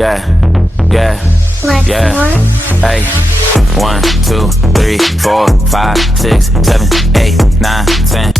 Like more? Hey, 1, 2, 3, 4, 5, 6, 7, 8, 9, 10.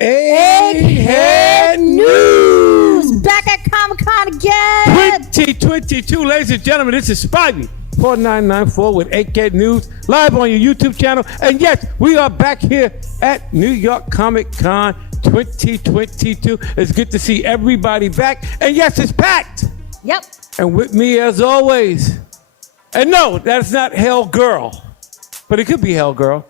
Egghead News! Back at Comic-Con again! 2022, ladies and gentlemen, this is Spivey, 4994 with Egghead News, live on your YouTube channel. And yes, we are back here at New York Comic-Con 2022. It's good to see everybody back. And yes, it's packed. Yep. And with me, as always, and no, that's not Hell Girl, but it could be Hell Girl.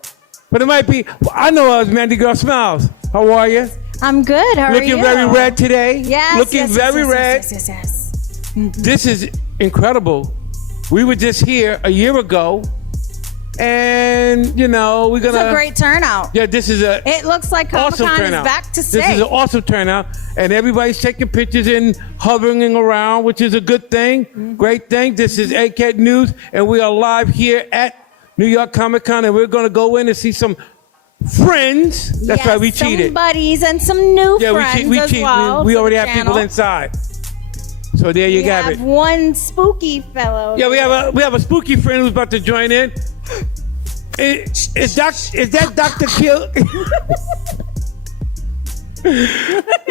But it might be, I know us, Mandy Girl Smiles. How are you? I'm good. How are you? Looking very red today. Yes. Looking very red. Yes. This is incredible. We were just here a year ago, and you know we're gonna. It's a great turnout. Yeah, this is a. It looks like awesome Comic-Con turnout. is back to stay. This is an awesome turnout, and everybody's taking pictures and hovering around, which is a good thing. Mm-hmm. Great thing. This is Egghead News, and we are live here at New York Comic Con, and we're gonna go in and see some friends. That's why we cheated. Some buddies and some new friends we as cheated. well. We already have people inside. So there you have it. We have one spooky fellow. Yeah, we have a spooky friend who's about to join in. Is that Dr. Kill?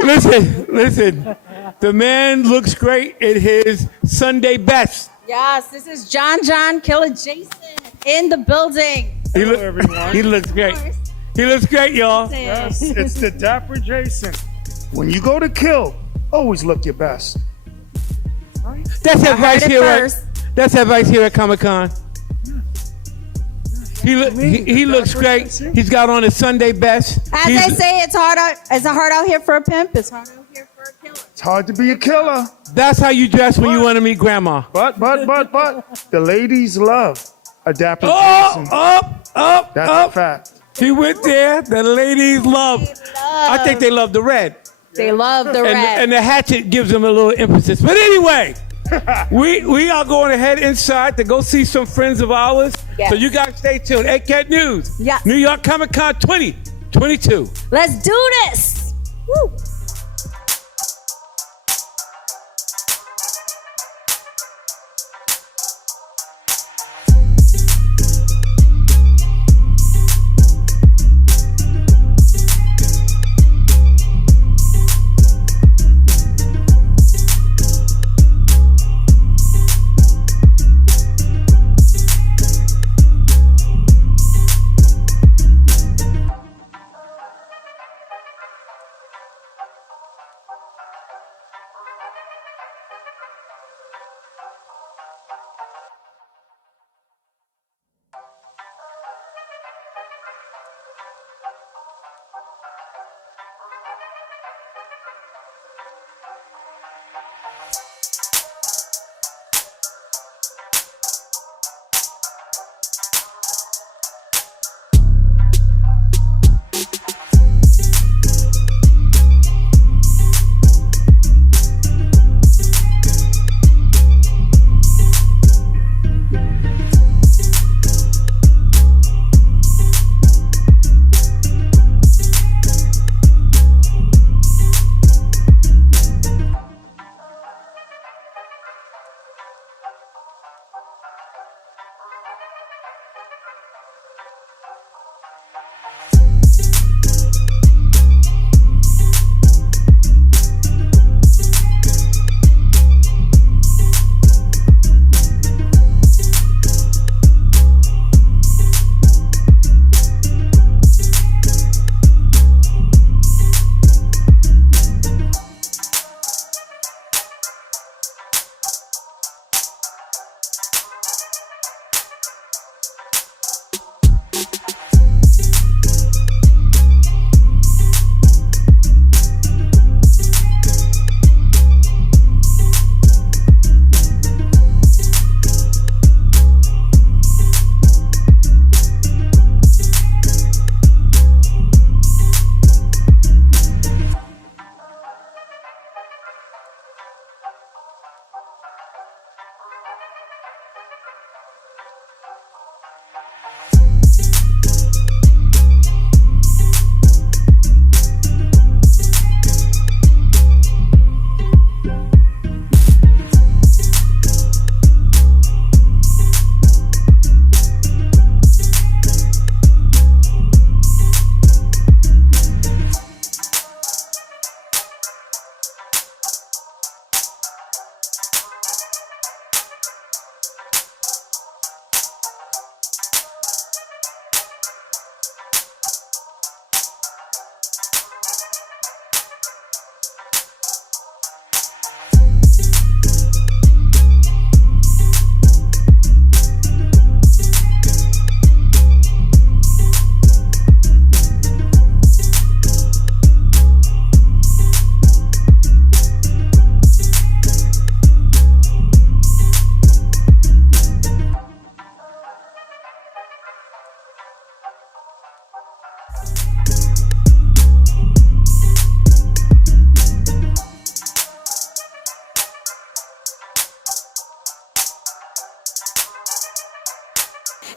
Listen. The man looks great in his Sunday best. Yes, this is John Killer Jason in the building. Hello, everyone. He looks great. He looks great, y'all. Yes, it's the Dapper Jason. When you go to kill, always look your best. Right? That's advice here at Comic-Con. He looks great. He's got on his Sunday best. As they say, it's hard out here for a pimp. It's hard out here for a killer. It's hard to be a killer. That's how you dress when you want to meet grandma. But, the ladies love a Dapper Jason. That's a fact. He went there. The ladies love. I think they love the red. They love the red. And the hatchet gives them a little emphasis. But anyway, we are going to head inside to go see some friends of ours. Yes. So you guys stay tuned. Egghead News. Yes. New York Comic Con 2022. Let's do this. Woo.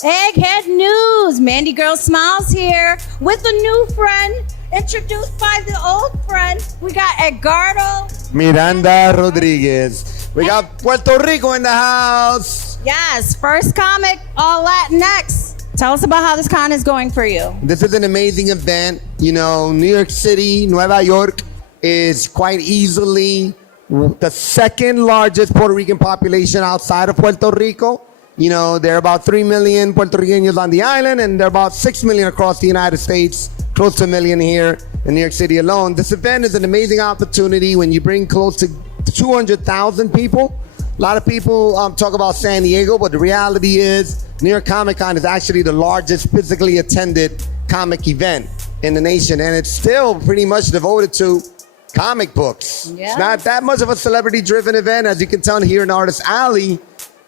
Egghead News. Mandy Girl Smiles here with a new friend introduced by the old friend. We got Edgardo Miranda-Rodriguez. We got Puerto Rico in the house. Yes, first comic, all Latinx. Tell us about how this con is going for you. This is an amazing event. You know, New York City, Nueva York is quite easily the second largest Puerto Rican population outside of Puerto Rico. You know, there are about 3 million Puerto Ricans on the island, and there are about 6 million across the United States, close to 1 million here in New York City alone. This event is an amazing opportunity when you bring close to 200,000 people. A lot of people talk about San Diego, but the reality is New York Comic Con is actually the largest physically attended comic event in the nation, and it's still pretty much devoted to comic books. Yeah. It's not that much of a celebrity-driven event, as you can tell here in Artist Alley.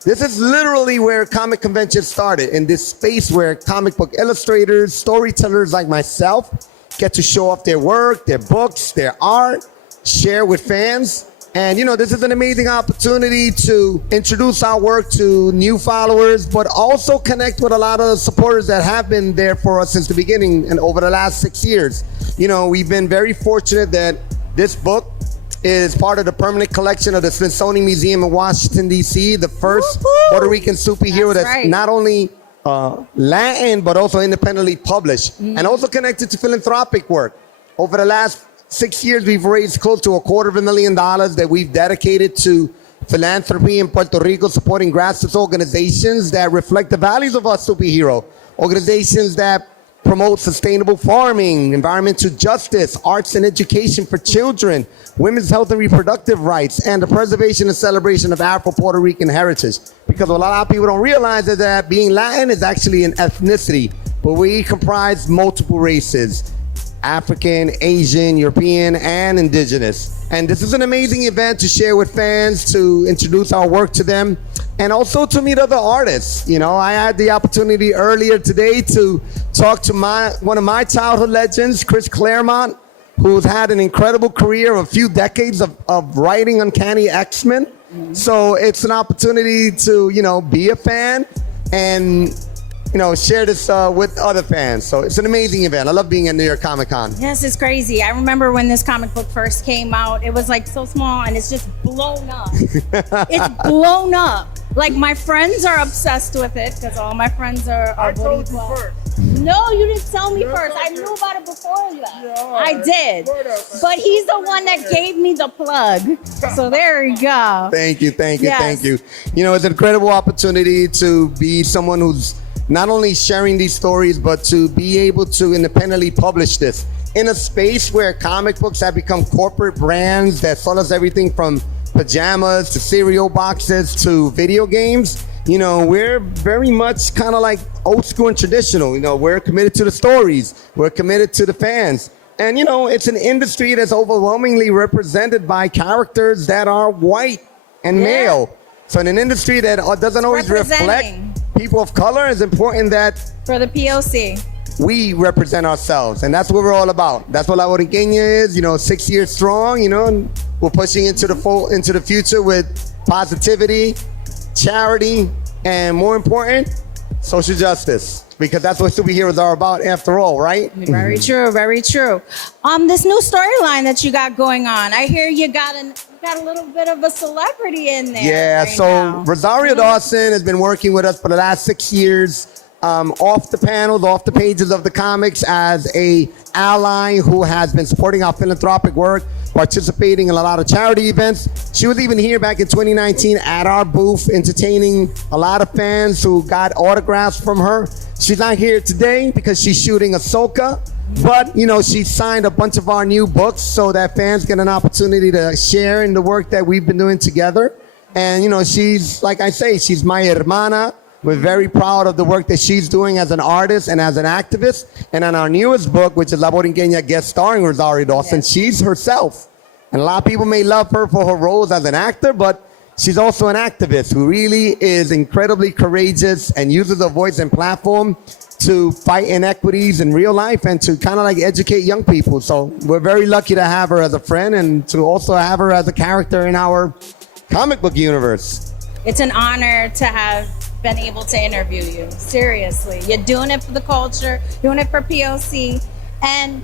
This is literally where comic conventions started, in this space where comic book illustrators, storytellers like myself get to show off their work, their books, their art, share with fans. And you know, this is an amazing opportunity to introduce our work to new followers, but also connect with a lot of the supporters that have been there for us since the beginning and over the last 6 years. You know, we've been very fortunate that this book is part of the permanent collection of the Smithsonian Museum in Washington, D.C., the first Puerto Rican superhero that's right. not only Latin, but also independently published, and also connected to philanthropic work. Over the last 6 years, we've raised close to $250,000 that we've dedicated to philanthropy in Puerto Rico, supporting grassroots organizations that reflect the values of our superhero, organizations that promote sustainable farming, environmental justice, arts and education for children, women's health and reproductive rights, and the preservation and celebration of Afro-Puerto Rican heritage. Because what a lot of people don't realize is that being Latin is actually an ethnicity, but we comprise multiple races: African, Asian, European, and indigenous. And this is an amazing event to share with fans, to introduce our work to them, and also to meet other artists. You know, I had the opportunity earlier today to talk to one of my childhood legends, Chris Claremont, who's had an incredible career of a few decades of writing Uncanny X-Men. So it's an opportunity to, you know, be a fan and, you know, share this with other fans. So it's an amazing event. I love being at New York Comic Con. Yes, it's crazy. I remember when this comic book first came out, it was like so small and it's just blown up. It's blown up. Like, my friends are obsessed with it because all my friends are I told Woody you Club. first. No, you didn't tell me Yes, first. I I did. knew about it before that. Yeah, I did. Whatever. But he's the one that gave me the plug. So there you go. Thank you, thank you, Yes. thank you. You know, it's an incredible opportunity to be someone who's not only sharing these stories, but to be able to independently publish this in a space where comic books have become corporate brands that sell us everything from pajamas to cereal boxes to video games. You know, we're very much kind of like old school and traditional. You know, we're committed to the stories. We're committed to the fans. And, you know, it's an industry that's overwhelmingly represented by characters that are white and male. So in an industry that doesn't always reflect representing. people of color, it's important that For the POC. we represent ourselves. And that's what we're all about. That's what La Borinqueña is, you know, 6 years strong, you know, and we're pushing into the future with positivity, charity, and more important, social justice. Because that's what superheroes are about after all, right? Very true, very true. This new storyline that you got going on, I hear you got a little bit of a celebrity in there. Yeah, right so now. Rosario Dawson has been working with us for the last 6 years, off the panels, off the pages of the comics, as a ally who has been supporting our philanthropic work, participating in a lot of charity events. She was even here back in 2019 at our booth, entertaining a lot of fans who got autographs from her. She's not here today because she's shooting Ahsoka, but you know, she signed a bunch of our new books so that fans get an opportunity to share in the work that we've been doing together. And you know, she's, like I say, she's my hermana. We're very proud of the work that she's doing as an artist and as an activist. And on our newest book, which is La Borinqueña, guest starring Rosario Dawson, she's herself. And a lot of people may love her for her roles as an actor, but she's also an activist who really is incredibly courageous and uses her voice and platform to fight inequities in real life and to kind of like educate young people. So we're very lucky to have her as a friend and to also have her as a character in our comic book universe. It's an honor to have been able to interview you. Seriously. You're doing it for the culture, doing it for POC. And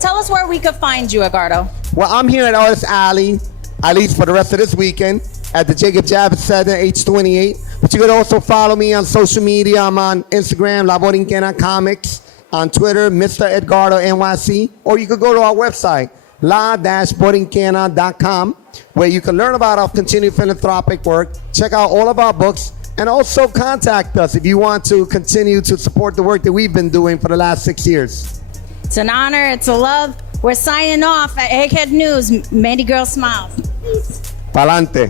tell us where we could find you, Edgardo. Well, I'm here at Artist Alley, at least for the rest of this weekend, at the Jacob Javits Center, H28. But you could also follow me on social media. I'm on Instagram, La Borinquena Comics, on Twitter, Mr. Edgardo NYC, or you could go to our website, la-borinquena.com, where you can learn about our continued philanthropic work, check out all of our books, and also contact us if you want to continue to support the work that we've been doing for the last 6 years. It's an honor. It's a love. We're signing off at Egghead News. Mandy Girl Smiles. Peace. Pa'lante.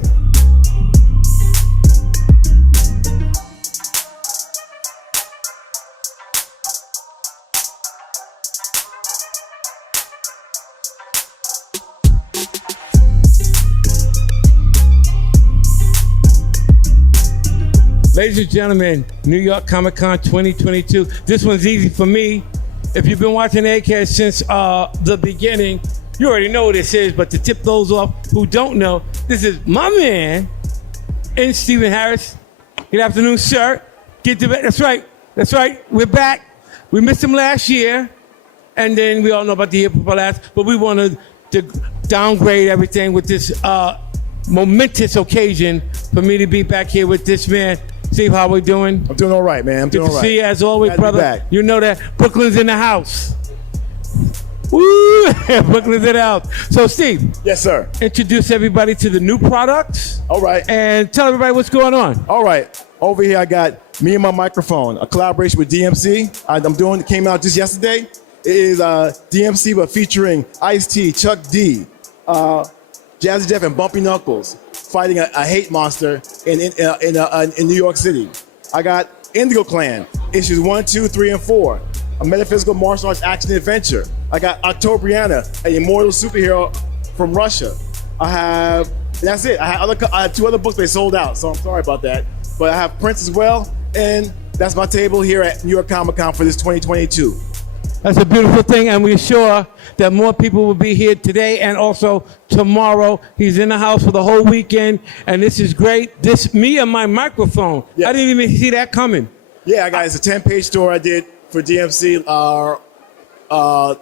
Ladies and gentlemen, New York Comic Con 2022. This one's easy for me. If you've been watching Egghead since the beginning, you already know what this is, but to tip those off who don't know, this is my man, N. Stephen Harris. Good afternoon, sir. Get to bed. That's right. We're back. We missed him last year, and then we all know about the year before last, but we wanted to downgrade everything with this momentous occasion for me to be back here with this man. Steve, how we doing? I'm doing all right, man. I'm doing all Good to right. see you as always, Glad to be brother. back. You know that Brooklyn's in the house. Woo! Brooklyn's in the house. So, Steve. Yes, sir. Introduce everybody to the new products. All right. And tell everybody what's going on. All right. Over here, I got Me and My Microphone, a collaboration with DMC. It came out just yesterday. It is DMC, but featuring Ice-T, Chuck D, Jazzy Jeff, and Bumpy Knuckles fighting a hate monster in New York City. I got Indigo Clan, issues 1, 2, 3, and 4, a metaphysical martial arts action adventure. I got Octobriana, an immortal superhero from Russia. That's it. I have 2 other books they sold out, so I'm sorry about that. But I have Prince as well, and that's my table here at New York Comic Con for this 2022. That's a beautiful thing, and we're sure that more people will be here today and also tomorrow. He's in the house for the whole weekend, and this is great. This Me and My Microphone. Yeah. I didn't even see that coming. Yeah, guys, it's a 10-page story I did for DMC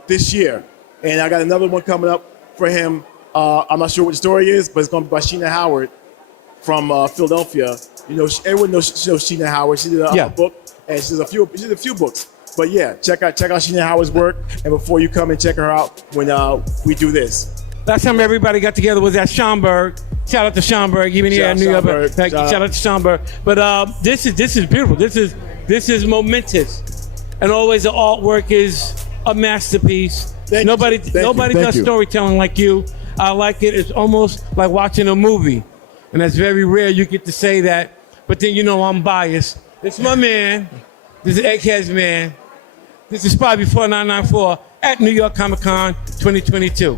this year, and I got another one coming up for him. I'm not sure what the story is, but it's going to be by Sheena Howard from Philadelphia. You know, everyone knows Sheena Howard. She did a book, and she did a few books. But yeah, check out Sheena Howard's work, and before you come and check her out when we do this. Last time everybody got together was at Schaumburg. Shout out to Schaumburg, even here in New York. Shout out to Schaumburg. But this is beautiful. This is momentous, and always the artwork is a masterpiece. Nobody does storytelling like you. I like it. It's almost like watching a movie, and that's very rare. You get to say that, but then you know I'm biased. It's my man. This is Egghead's man. This is Spivey 4994 at New York Comic Con 2022.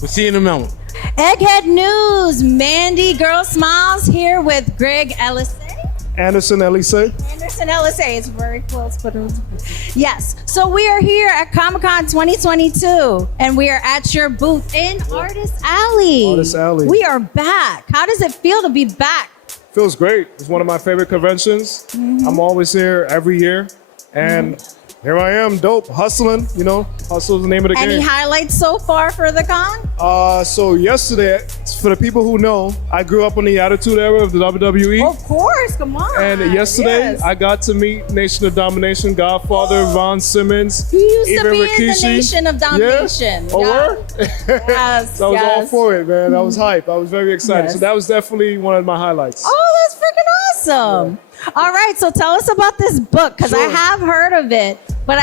We'll see you in a moment. Egghead News. Mandy Girl Smiles here with Greg Elysée. Anderson Elysée. Anderson Elysée is very close, but yes. So we are here at Comic Con 2022, and we are at your booth in Artist Alley. Artist Alley. We are back. How does it feel to be back? Feels great. It's one of my favorite conventions. I'm always here every year, and here I am, dope, hustling. You know, hustle is the name of the game. Any highlights so far for the con? So yesterday, for the people who know, I grew up in the Attitude Era of the WWE. Of course, come on. And yesterday, yes. I got to meet Nation of Domination, Godfather, Ron Simmons, You used even to be Rikishi. in the Nation of Domination. Yeah? Oh, word? Yes, I was all for it, man. I was hyped. I was very excited. Yes. So that was definitely one of my highlights. Oh, that's freaking awesome. Yeah. All right, so tell us about this book, because I have heard of it, but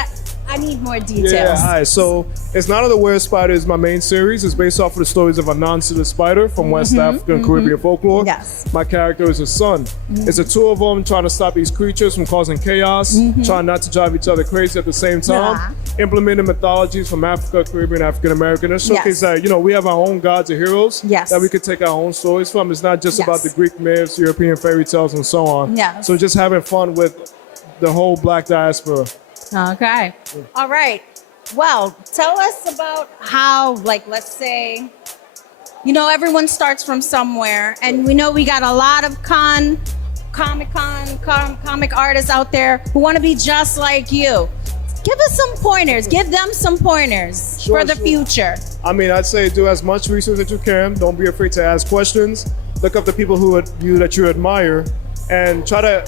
I need more details. Yeah, all right. So It's Not Unaware Spider is my main series. It's based off of the stories of Anansi the Spider from West African Caribbean folklore. Yes. My character is his son. It's the two of them trying to stop these creatures from causing chaos, trying not to drive each other crazy at the same time, implementing mythologies from Africa, Caribbean, African American, and showcase that, you know, we have our own gods and heroes that we could take our own stories from. It's not just about the Greek myths, European fairy tales, and so on. So just having fun with the whole Black diaspora. Okay. All right. Well, tell us about how, like, let's say, you know, everyone starts from somewhere, and we know we got a lot of Comic-Con comic artists out there who want to be just like you, give us some pointers. Give them some pointers for the future. I mean, I'd say do as much research as you can. Don't be afraid to ask questions. Look up the people that you admire, and try to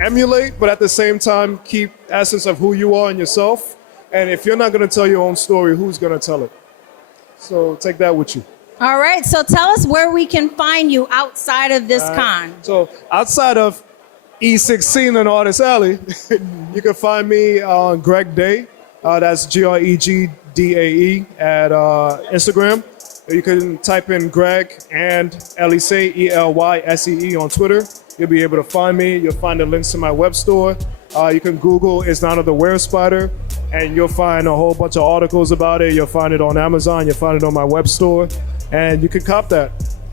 emulate, but at the same time, keep essence of who you are and yourself. And if you're not going to tell your own story, who's going to tell it? So take that with you. All right. So tell us where we can find you outside of this con. So outside of E16 and Artist Alley, you can find me on Greg Day. That's GREGDAE at Instagram. You can type in Greg and Elysée, ELYSEE on Twitter. You'll be able to find me. You'll find the links to my web store. You can Google It's None of the Were Spider, and you'll find a whole bunch of articles about it. You'll find it on Amazon. You'll find it on my web store, and you can cop that.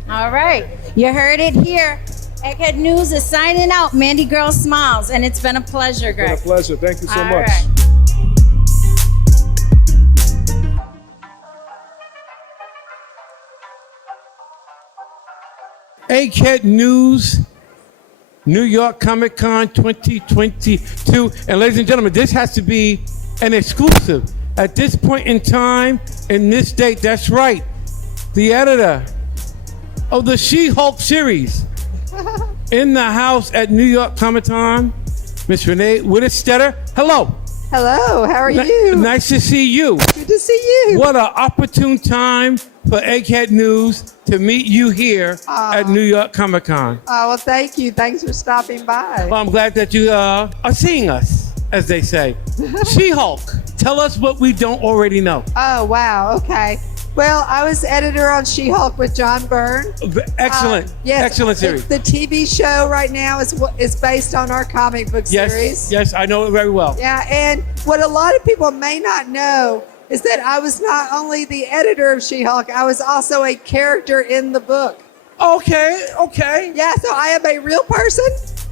All right. You heard it here. Egghead News is signing out. Mandy Girl Smiles, and it's been a pleasure, Greg. It's been a pleasure. Thank you so All much. right. Egghead News, New York Comic Con 2022. And ladies and gentlemen, this has to be an exclusive. At this point in time, in this date, that's right, the editor of the She-Hulk series in the house at New York Comic Con, Miss Renee Witterstaetter. Hello. Hello, how are you? Nice to see you. Good to see you. What an opportune time for Egghead News to meet you here at New York Comic Con. Oh, well, thank you. Thanks for stopping by. Well, I'm glad that you are seeing us, as they say. She-Hulk, tell us what we don't already know. Oh, wow. Okay. Well, I was editor on She-Hulk with John Byrne. Excellent. Yes, Excellent series. The TV show right now is based on our comic book series. Yes, I know it very well. Yeah, and what a lot of people may not know is that I was not only the editor of She-Hulk, I was also a character in the book. Okay. Yeah, so I am a real person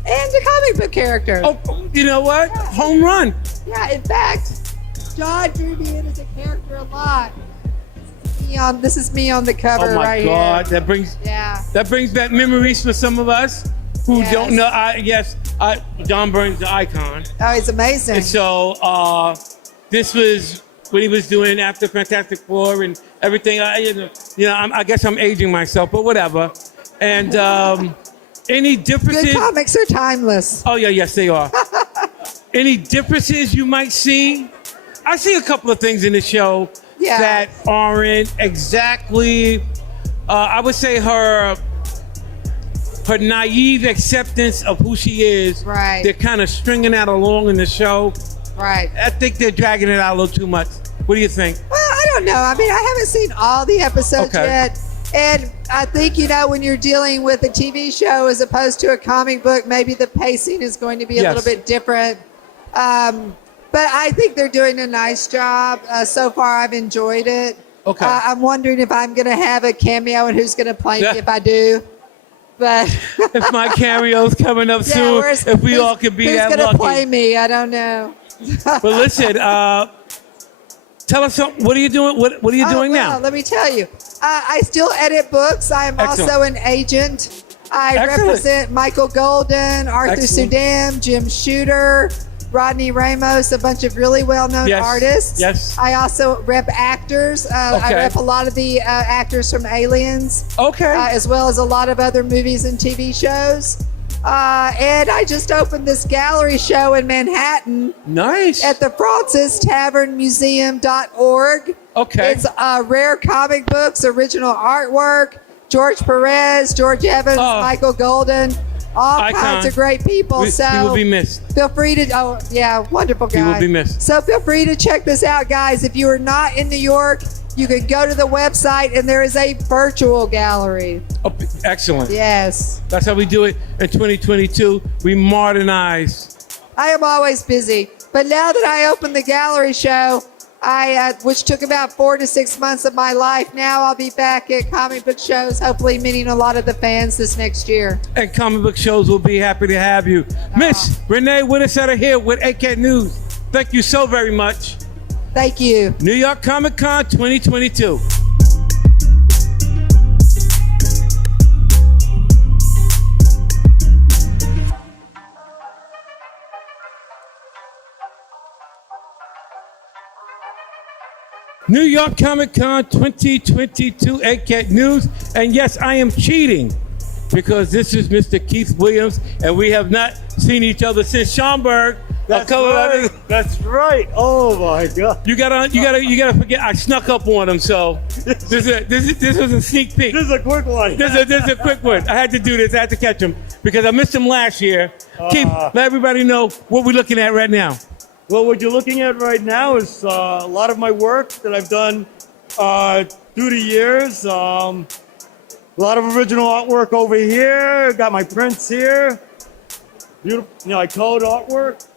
and a comic book character. Oh, you know what? Home run. Yeah, in fact, John drew me in as a character a lot. This is me on the cover Oh my right God, here. that brings back memories for some of us who Yes. don't know. John Byrne's the icon. Oh, he's amazing. And so this was what he was doing after Fantastic Four and everything. I guess I'm aging myself, but whatever. And any differences? Good comics are timeless. Oh yeah, yes they are. Any differences you might see? I see a couple of things in the show that aren't exactly. I would say her naive acceptance of who she is. Right. They're kind of stringing that along in the show. Right. I think they're dragging it out a little too much. What do you think? Well, I don't know. I mean, I haven't seen all the episodes yet. And I think, when you're dealing with a TV show as opposed to a comic book, maybe the pacing is going to be a little bit different. But I think they're doing a nice job. So far, I've enjoyed it. Okay. I'm wondering if I'm going to have a cameo and who's going to play me if I do. But if my cameo's coming up soon, if we all could be that lucky. Who's going to play me? I don't know. But listen, tell us something. What are you doing? What are you doing now? Let me tell you. I still edit books. I'm also an agent. I represent Michael Golden, Arthur Sudam, Jim Shooter, Rodney Ramos, a bunch of really well-known artists. Yes. I also rep actors. I rep a lot of the actors from Aliens. Okay. As well as a lot of other movies and TV shows. And I just opened this gallery show in Manhattan. Nice. At the Francis Tavern Museum.org. Okay. It's rare comic books, original artwork, George Perez, George Evans, Michael Golden. All kinds of great people. He will be missed. Feel free to, wonderful guy. He will be missed. So feel free to check this out, guys. If you are not in New York, you can go to the website and there is a virtual gallery. Oh, excellent. Yes. That's how we do it in 2022. We modernize. I am always busy. But now that I opened the gallery show, which took about 4 to 6 months of my life. Now I'll be back at comic book shows, hopefully meeting a lot of the fans this next year. And comic book shows will be happy to have you. Miss Renee Witterstaetter here with Egghead News. Thank you so very much. Thank you. New York Comic Con 2022. New York Comic Con 2022 Egghead News. And yes, I am cheating because this is Mr. KeithWilliams, and we have not seen each other since Schaumburg. That's right. That's right. Oh my God. You gotta forget. I snuck up on him, so this was a sneak peek. This is a quick one. This is a quick one. I had to do this. I had to catch him because I missed him last year. Keith, let everybody know what we're looking at right now. Well, what you're looking at right now is a lot of my work that I've done through the years. A lot of original artwork over here. Got my prints here. Beautiful, I colored artwork.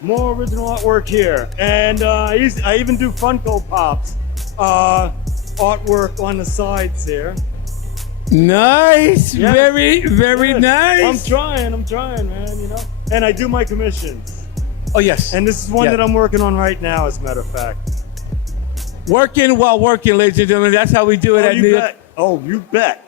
More original artwork here. And I even do Funko Pops artwork on the sides here. Nice. Yes. Very Yes. nice. I'm trying, man, And I do my commissions. Oh, yes. And this is one that I'm working on right now, as a matter of fact. Working while working, ladies and gentlemen. That's how we do it at New York. Oh, you bet.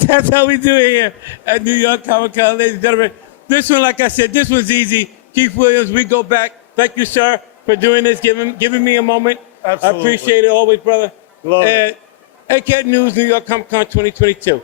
That's how we do it here at New York Comic Con, ladies and gentlemen. This one, like I said, this one's easy. KeithWilliams, we go back. Thank you, sir, for doing this, giving me a moment. Absolutely. I appreciate it always, brother. Love it. Egghead News, New York Comic Con 2022.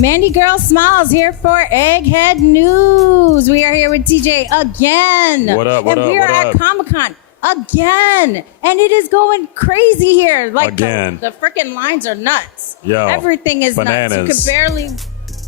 Mandy Girl Smiles here for Egghead News. We are here with TJ again. What up, And we are at Comic-Con again. And it is going crazy here. Like Again. the freaking lines are nuts. Yo, Everything is nuts. You bananas. could barely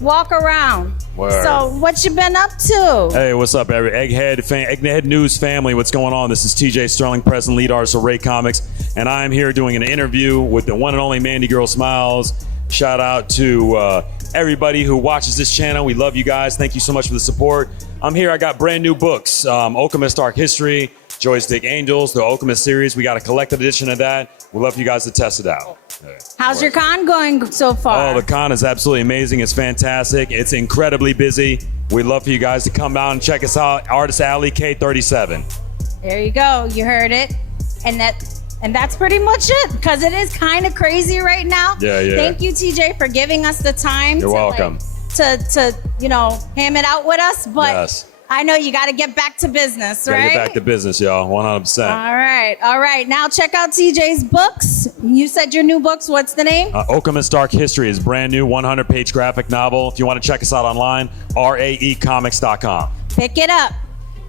walk around. Word. So what you been up to? Hey, what's up, Egghead News family? What's going on? This is TJ Sterling, president, lead artist of Ray Comics, and I'm here doing an interview with the one and only Mandy Girl Smiles. Shout out to everybody who watches this channel. We love you guys. Thank you so much for the support. I'm here. I got brand new books, Alchemist Dark History, Joystick Angels, the Alchemist series. We got a collected edition of that. We'd love for you guys to test it out. How's your con going so far? Oh, the con is absolutely amazing. It's fantastic. It's incredibly busy. We'd love for you guys to come out and check us out. Artist Alley K37. There you go. You heard it. And that's pretty much it, because it is kind of crazy right now. Yeah. Thank you, TJ, for giving us the time. You're welcome. To ham it out with us. But Yes. I know you got to get back to business, Gotta right? get back to business, y'all. 100%. All right. Now check out TJ's books. You said your new books. What's the name? Alchemist Dark History is brand new 100-page graphic novel. If you want to check us out online, raecomics.com. Pick it up.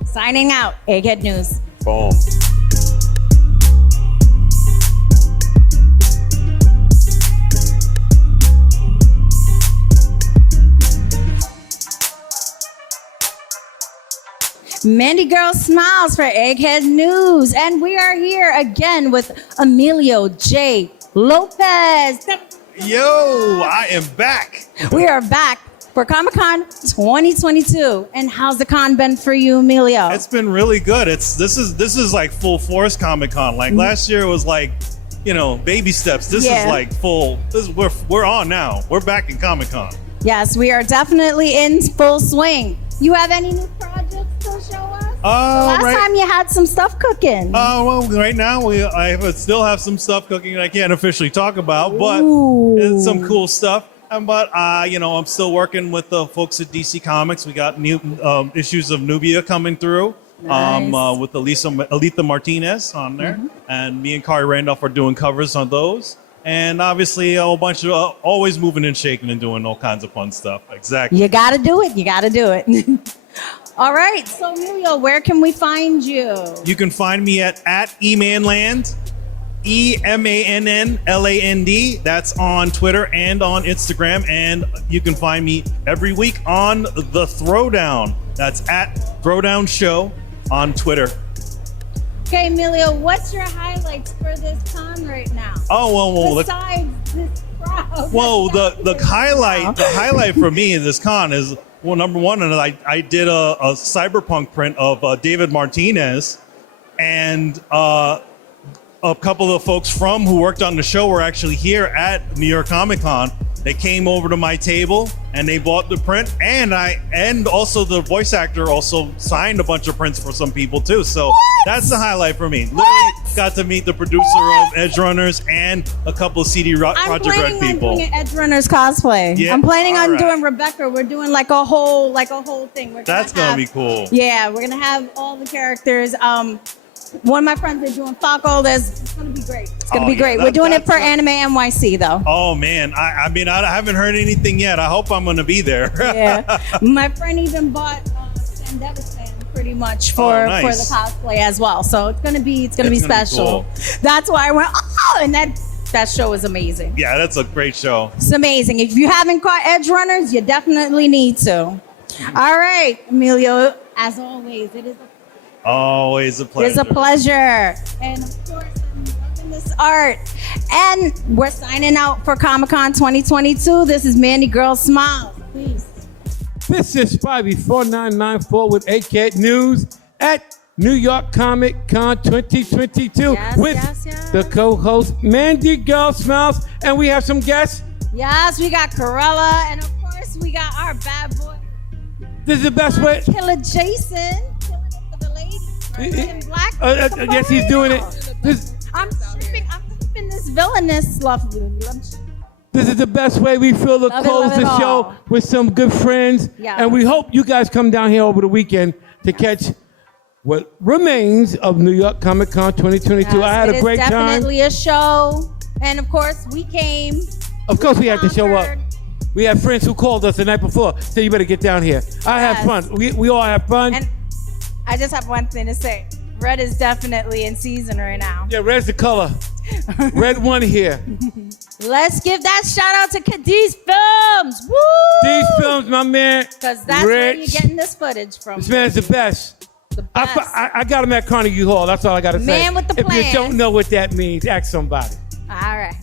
Signing out. Egghead News. Boom. Mandy Girl Smiles for Egghead News. And we are here again with Emilio J. Lopez. Yo, I am back. We are back for Comic-Con 2022. And how's the con been for you, Emilio? It's been really good. This is like full force Comic-Con. Like last year it was like, baby steps. This is like full. We're on now. We're back in Comic-Con. Yes, we are definitely in full swing. You have any new projects to show us? Last time you had some stuff cooking. Well, right now I still have some stuff cooking that I can't officially talk about, but it's some cool stuff. But I'm still working with the folks at DC Comics. We got new issues of Nubia coming through. Nice. With Alita Martinez on there, and me and Kari Randolph are doing covers on those. And obviously a whole bunch of always moving and shaking and doing all kinds of fun stuff. Exactly. You got to do it. All right. So, Emilio, where can we find you? You can find me at eManland, EMANNLAND. That's on Twitter and on Instagram. And you can find me every week on The Throwdown. That's at Throwdown Show on Twitter. Okay, Emilio, what's your highlights for this con right now? Besides this crowd. Well, the highlight for me in this con is, well, number one, and I did a cyberpunk print of David Martinez, and a couple of folks who worked on the show were actually here at New York Comic Con. They came over to my table and they bought the print, and also the voice actor also signed a bunch of prints for some people too. So that's the highlight for me. Literally got to meet the producer of Edge Runners and a couple of CD Projekt Red people. I'm planning on doing an Edge Runners cosplay. Yeah, I'm planning on alright. doing Rebecca. We're doing like a whole thing. That's gonna be cool. Yeah, we're gonna have all the characters. One of my friends are doing Falco. It's gonna be great. It's gonna be great. We're doing it for Anime NYC though. Oh man, I mean I haven't heard anything yet. I hope I'm gonna be there. Yeah, my friend even bought Sandevistan pretty much for the cosplay as well. So it's gonna be special. Cool. That's why I went. Oh, and that show is amazing. Yeah, that's a great show. It's amazing. If you haven't caught Edge Runners, you definitely need to. All right, Emilio. As always, it is always a pleasure. It's a pleasure. And of course, I'm loving this art. And we're signing out for Comic-Con 2022. This is Mandy Girl Smiles. Please. This is Spivey 4994 with Egghead News at New York Comic Con 2022 with the co-host Mandy Girl Smiles, and we have some guests. Yes, we got Corella, and of course we got our bad boy. This is the best way. Killer Jason, killing it for the ladies. In black. Yes, he's doing it. I'm shipping this villainous love. This is the best way we feel to close the show with some good friends. Yeah. And we hope you guys come down here over the weekend to catch what remains of New York Comic Con 2022. I had a great time. Definitely a show. And of course, we came. Of course, we had to show up. We had friends who called us the night before, said you better get down here. I have fun. We all have fun. And I just have one thing to say. Red is definitely in season right now. Yeah, red's the color. Red one here. Let's give that shout out to Cadiz Films. Woo! These films, my man. Because that's where you're getting this footage from. This man's the best. The best. I got him at Carnegie Hall. That's all I got to say. Man with the plan. If you don't know what that means, ask somebody. All right.